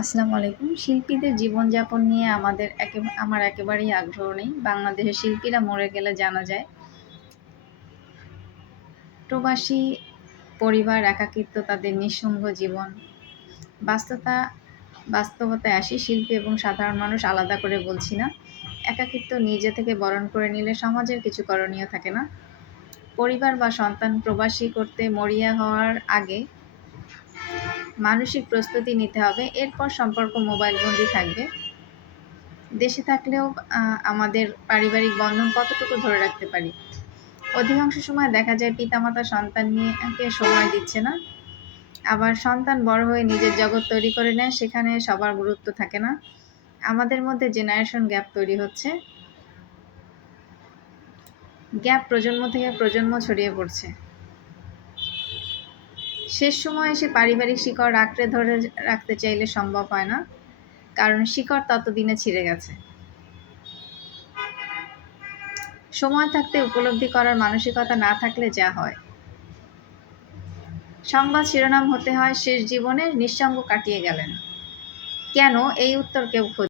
আসসালামু আলাইকুম। শিল্পীদের জীবনযাপন নিয়ে আমার একেবারেই আগ্রহ নেই। বাংলাদেশের শিল্পীরা মরে গেলে জানা যায়। প্রবাসী পরিবার, একাকিত্ব, তাদের নিঃসঙ্গ জীবন। বাস্ততা বাস্তবতায় আসি, শিল্পী এবং সাধারণ মানুষ আলাদা করে বলছি না। একাকিত্ব নিজে থেকে বরণ করে নিলে সমাজের কিছু করণীয় থাকে না। পরিবার বা সন্তান প্রবাসী করতে মরিয়া হওয়ার আগে মানসিক প্রস্তুতি নিতে হবে। এরপর সম্পর্ক মোবাইলবন্দি থাকবে। দেশে থাকলেও আমাদের পারিবারিক বন্ধন কতটুকু ধরে রাখতে পারি? অধিকাংশ সময় দেখা যায় পিতামাতা সন্তান নিয়ে সময় দিচ্ছে না। আবার সন্তান বড় হয়ে নিজের জগৎ তৈরি করে নেয়, সেখানে সবার গুরুত্ব থাকে না। আমাদের মধ্যে জেনারেশন গ্যাপ তৈরি হচ্ছে। গ্যাপ প্রজন্ম থেকে প্রজন্ম ছড়িয়ে পড়ছে। শেষ সময় এসে পারিবারিক শিকড় আঁকড়ে ধরে রাখতে চাইলে সম্ভব হয় না, কারণ শিকড় ততদিনে ছিঁড়ে গেছে। সময় থাকতে উপলব্ধি করার মানসিকতা না থাকলে যা হয়। সংবাদ শিরোনাম হতে হয় শেষ জীবনে নিঃসঙ্গ কাটিয়ে গেলেন। কেন? এই উত্তর কেউ